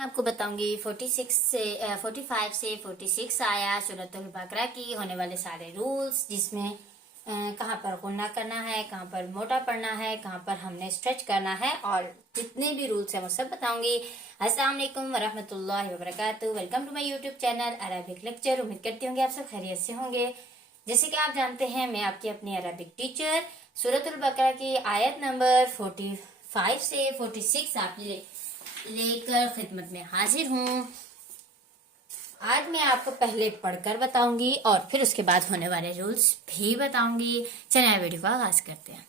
मैं आपको बताऊंगी 45 से 46 आया सूरतुल बकरा की होने वाले सारे रूल्स, जिसमें कहाँ पर गुन्ना करना है, कहाँ पर मोटा पड़ना है, कहाँ पर हमने स्ट्रेच करना है, और जितने भी रूल्स हैं वो सब बताऊंगी। अस्सलाम वालेकुम वरहमतुल्लाहि वबरकातुहू। Welcome to my YouTube channel Arabic lecture. उम्मीद करती हूँ आप सब खैरियत से होंगे। जैसे कि आप जानते हैं, मैं आपकी अपनी अरबिक टीचर सूरतुल बकरा की आयत नंबर 45 से 46 लेकर खिदमत में हाजिर हूँ। आज मैं आपको पहले पढ़कर बताऊंगी और फिर उसके बाद होने वाले रूल्स भी बताऊंगी। चलिए वीडियो का आगाज करते हैं।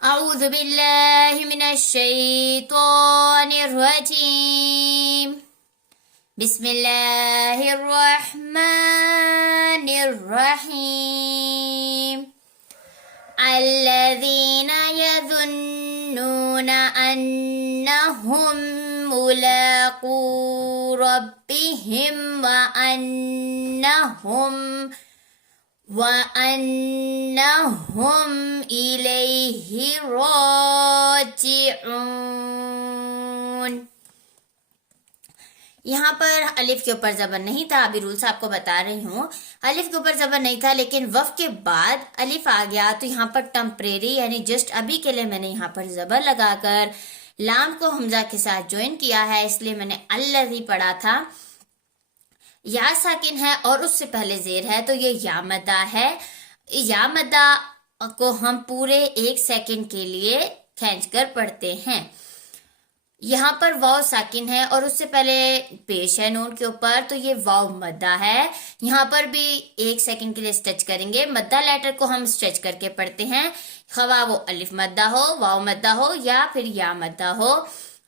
अऊज़ु बिल्लाहि मिनश शैतानिर रजीम। बिस्मिल्लाहिर रहमानिर रहीम। अल्लज़ीना यज़ुन्नूना अन्नहुम मुलाक़ू रब्बिहिम व अन्नहुम इलैहि राजिऊन। यहाँ पर अलिफ के ऊपर जबर नहीं था। अभी रूल्स आपको बता रही हूँ। अलिफ के ऊपर जबर नहीं था, लेकिन वफ के बाद अलिफ आ गया तो यहाँ पर टेम्परेरी यानी जस्ट अभी के लिए मैंने यहाँ पर जबर लगाकर लाम को हमजा के साथ ज्वाइन किया है, इसलिए मैंने अल्लज़ी पढ़ा था। या साकिन है और उससे पहले जेर है, तो ये या मद्दा है। या मद्दा को हम पूरे 1 सेकंड के लिए खींचकर पढ़ते हैं। यहाँ पर वाव साकिन है और उससे पहले पेश है नून के ऊपर, तो ये वाव मद्दा है। यहाँ पर भी 1 सेकंड के लिए स्ट्रेच करेंगे। मद्दा लेटर को हम स्ट्रेच करके पढ़ते हैं, खवा वो अलिफ मद्दा हो, वाव मद्दा हो या फिर या मद्दा हो।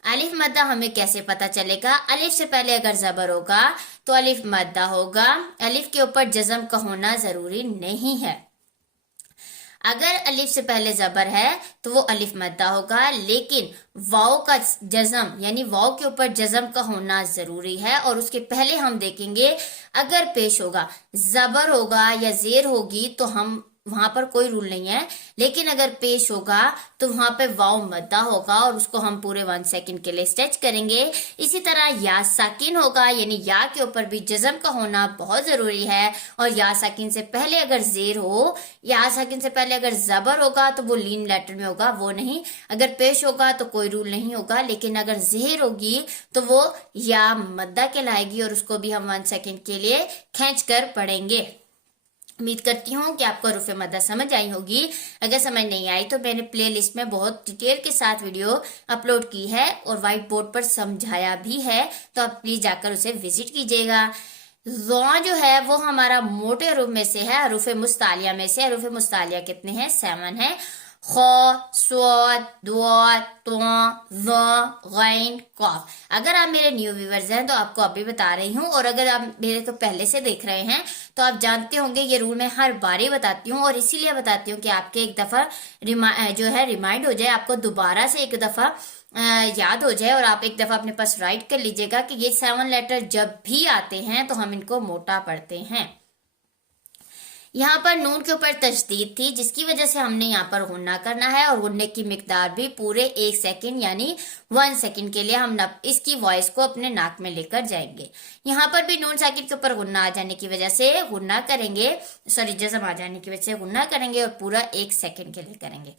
अलिफ मद्दा हमें कैसे पता चलेगा? अलिफ से पहले अगर जबर होगा तो अलिफ मद्दा होगा। अलिफ के ऊपर जज़म का होना जरूरी नहीं है। अगर अलिफ से पहले जबर है तो वो अलिफ मद्दा होगा, लेकिन वाव का जज़म यानी वाव के ऊपर जज़म का होना जरूरी है। और उसके पहले हम देखेंगे, अगर पेश होगा, जबर होगा या जेर होगी तो हम वहां पर कोई रूल नहीं है, लेकिन अगर पेश होगा तो वहां पे वाव मद्दा होगा और उसको हम पूरे 1 सेकंड के लिए स्ट्रेच करेंगे। इसी तरह या साकिन होगा, यानी या के ऊपर भी जज़म का होना बहुत जरूरी है। और या साकिन से पहले अगर जेर हो, या साकिन से पहले अगर जबर होगा तो वो लीन लेटर में होगा, वो नहीं। अगर पेश होगा तो कोई रूल नहीं होगा, लेकिन अगर जेर होगी तो वो या मद्दा कहलाएगी और उसको भी हम 1 सेकंड के लिए खींच कर पढ़ेंगे। उम्मीद करती हूँ कि आपको रूफ़े मद्दा समझ आई होगी। अगर समझ नहीं आई तो मैंने प्ले लिस्ट में बहुत डिटेल के साथ वीडियो अपलोड की है और व्हाइट बोर्ड पर समझाया भी है, तो आप प्लीज जाकर उसे विजिट कीजिएगा। ज़ौ जो है वो हमारा मोटे हरूफ में से है, हरूफ मुस्तालिया में से। हरूफ मुस्तालिया कितने हैं? 7 है। ख, स्वाद, द्वा, त्वा, ज़, गैन, कॉफ। अगर आप मेरे न्यू व्यूअर्स हैं तो आपको अभी बता रही हूँ, और अगर आप मेरे को पहले से देख रहे हैं तो आप जानते होंगे ये रूल मैं हर बारी बताती हूँ, और इसीलिए बताती हूँ कि आपके एक दफा रिमाइंड हो जाए, आपको दोबारा से एक दफा याद हो जाए और आप एक दफा अपने पास राइट कर लीजिएगा कि ये 7 लेटर जब भी आते हैं तो हम इनको मोटा पढ़ते हैं। यहाँ पर नून के ऊपर तशदीद थी, जिसकी वजह से हमने यहाँ पर गुन्ना करना है, और गुन्ने की मिकदार भी पूरे 1 सेकंड यानी 1 सेकंड के लिए हम इसकी वॉइस को अपने नाक में लेकर जाएंगे। यहाँ पर भी नून साकिन के ऊपर गुन्ना आ जाने की वजह से गुन्ना करेंगे, जज़म आ जाने की वजह से गुन्ना करेंगे और पूरा 1 सेकंड के लिए करेंगे।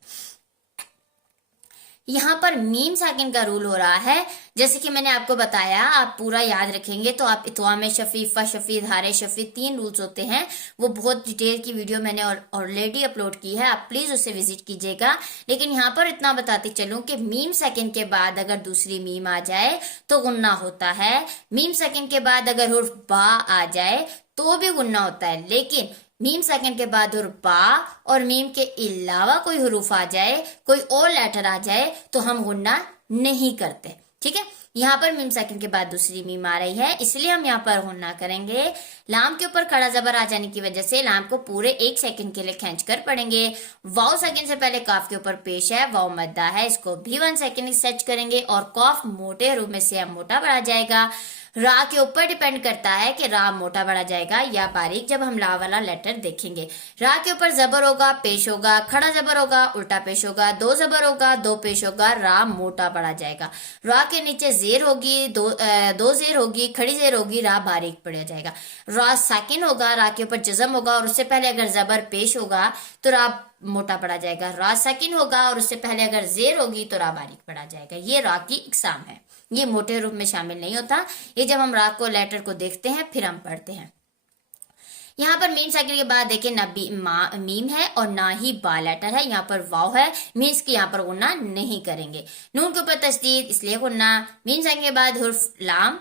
यहाँ पर मीम साकिन का रूल हो रहा है, जैसे कि मैंने आपको बताया, आप पूरा याद रखेंगे तो आप इत्वा में शफी, फा शफी, धारे शफी 3 रूल्स होते हैं। वो बहुत डिटेल की वीडियो मैंने ऑलरेडी अपलोड की है, आप प्लीज उसे विजिट कीजिएगा। लेकिन यहाँ पर इतना बताती चलूं कि मीम सेकंड के बाद अगर दूसरी मीम आ जाए तो गुन्ना होता है। मीम सेकंड के बाद अगर हुर्फ बा आ जाए तो भी गुन्ना होता है, लेकिन मीम सेकंड के बाद हुर्फ बा और मीम के अलावा कोई हुरूफ आ जाए, कोई और लेटर आ जाए तो हम गुन्ना नहीं करते। ठीक है, यहाँ पर मीम सेकंड के बाद दूसरी मीम आ रही है, इसलिए हम यहाँ पर गुन्ना करेंगे। लाम के ऊपर खड़ा जबर आ जाने की वजह से लाम को पूरे 1 सेकंड के लिए खींच कर पढ़ेंगे। वाव सेकंड से पहले काफ के ऊपर पेश है, वाव मद्दा है, इसको भी 1 सेकंड स्ट्रेच करेंगे और कॉफ मोटे हरूफ में से मोटा पढ़ा जाएगा। रा के ऊपर डिपेंड करता है कि रा मोटा पड़ा जाएगा या बारीक, जब हम ला वाला लेटर देखेंगे। रा के ऊपर जबर होगा, पेश होगा, खड़ा जबर होगा, उल्टा पेश होगा, दो जबर होगा, दो पेश होगा, रा मोटा पड़ा जाएगा। रा के नीचे जेर होगी, दो जेर होगी, खड़ी जेर होगी, रा बारीक पड़ जाएगा। रा साकिन होगा, रा के ऊपर जज़म होगा और उससे पहले अगर जबर पेश होगा तो रा मोटा पड़ा जाएगा। रा साकिन होगा और उससे पहले अगर जेर होगी तो रा बारीक पड़ा जाएगा। ये रा की इकसाम है, ये मोटे रूप में शामिल नहीं होता। ये जब हम रा को लेटर को देखते हैं फिर हम पढ़ते हैं। यहाँ पर मीम साकिन के बाद देखिए ना मीम है और ना ही बा लेटर है, यहाँ पर वाव है, मीन्स की यहाँ पर गुन्ना नहीं करेंगे। नून के ऊपर तस्दीद इसलिए गुन्ना। मीम साकिन के बाद हुर्फ लाम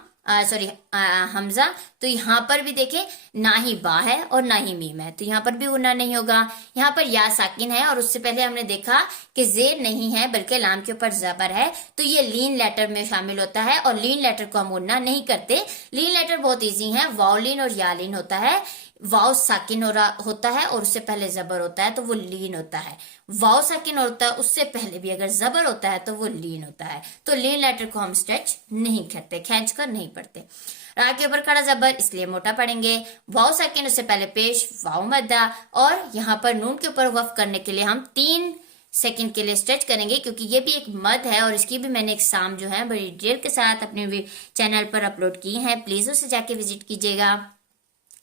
हमजा, तो यहाँ पर भी देखें ना ही बा है और ना ही मीम है, तो यहाँ पर भी गुन्ना नहीं होगा। यहाँ पर या साकिन है और उससे पहले हमने देखा कि जेर नहीं है बल्कि लाम के ऊपर जबर है, तो ये लीन लेटर में शामिल होता है और लीन लेटर को हम गुन्ना नहीं करते। लीन लेटर बहुत इजी है, वावलीन और यालीन होता है। वाव साकिन होता है और उससे पहले जबर होता है तो वो लीन होता है। वाव साकिन होता है उससे पहले भी अगर जबर होता है तो वो लीन होता है। तो लीन लेटर को हम स्ट्रेच नहीं करते, खींच कर नहीं पढ़ते। रा के ऊपर खड़ा जबर इसलिए मोटा पढ़ेंगे। वाव साकिन उससे पहले पेश, वाव मद्दा, और यहाँ पर नून के ऊपर वक्फ करने के लिए हम 3 सेकंड के लिए स्ट्रेच करेंगे, क्योंकि ये भी एक मद है और इसकी भी मैंने एग्जाम जो है बड़ी डिटेल के साथ अपने चैनल पर अपलोड की है। प्लीज उसे जाके विजिट कीजिएगा,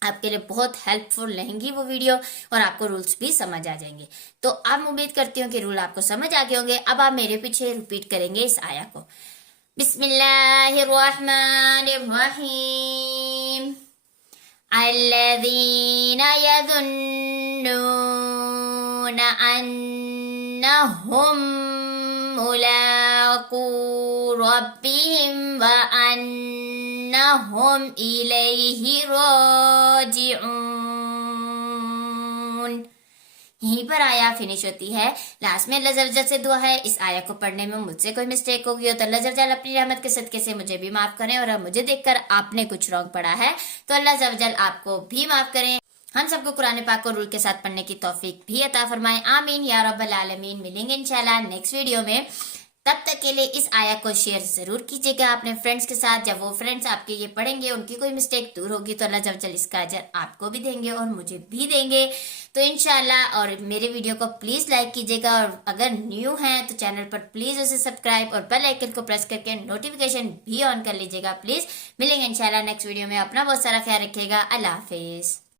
आपके लिए बहुत हेल्पफुल रहेंगी वो वीडियो और आपको रूल्स भी समझ आ जाएंगे। तो अब उम्मीद करती हूँ कि रूल आपको समझ आ गए होंगे। अब आप मेरे पीछे रिपीट करेंगे इस आया को। बिस्मिल्लाहिर्रहमानिर्रहीम। अल्लज़ीना यज़ुन्नूना अन्नहुम मुलाक़ू रब्बिहिम व अन्नहुम इलैहि राजिऊन। यहीं पर आया फिनिश होती है। लास्ट में अल्लाह ज़वजल से दुआ है, इस आया को पढ़ने में मुझसे कोई मिस्टेक होगी तो अल्लाह ज़वजल अपनी रहमत के सदके से मुझे भी माफ करें, और मुझे देखकर आपने कुछ रॉन्ग पढ़ा है तो अल्लाह ज़वजल आपको भी माफ करें। हम सबको कुरान पाक को रूल के साथ पढ़ने की तौफीक भी अता फरमाएं, आमीन या रब्बल आलमीन। मिलेंगे इंशाल्लाह नेक्स्ट वीडियो में, तब तक के लिए इस आया को शेयर जरूर कीजिएगा अपने फ्रेंड्स के साथ। जब वो फ्रेंड्स आपके ये पढ़ेंगे उनकी कोई मिस्टेक दूर होगी तो अल्लाह जब इसका अजर आपको भी देंगे और मुझे भी देंगे तो इंशाल्लाह। और मेरे वीडियो को प्लीज लाइक कीजिएगा, और अगर न्यू हैं तो चैनल पर प्लीज उसे सब्सक्राइब और बेल आइकन को प्रेस करके नोटिफिकेशन भी ऑन कर लीजिएगा प्लीज। मिलेंगे इंशाल्लाह नेक्स्ट वीडियो में। अपना बहुत सारा ख्याल रखिएगा। अल्लाह हाफिज।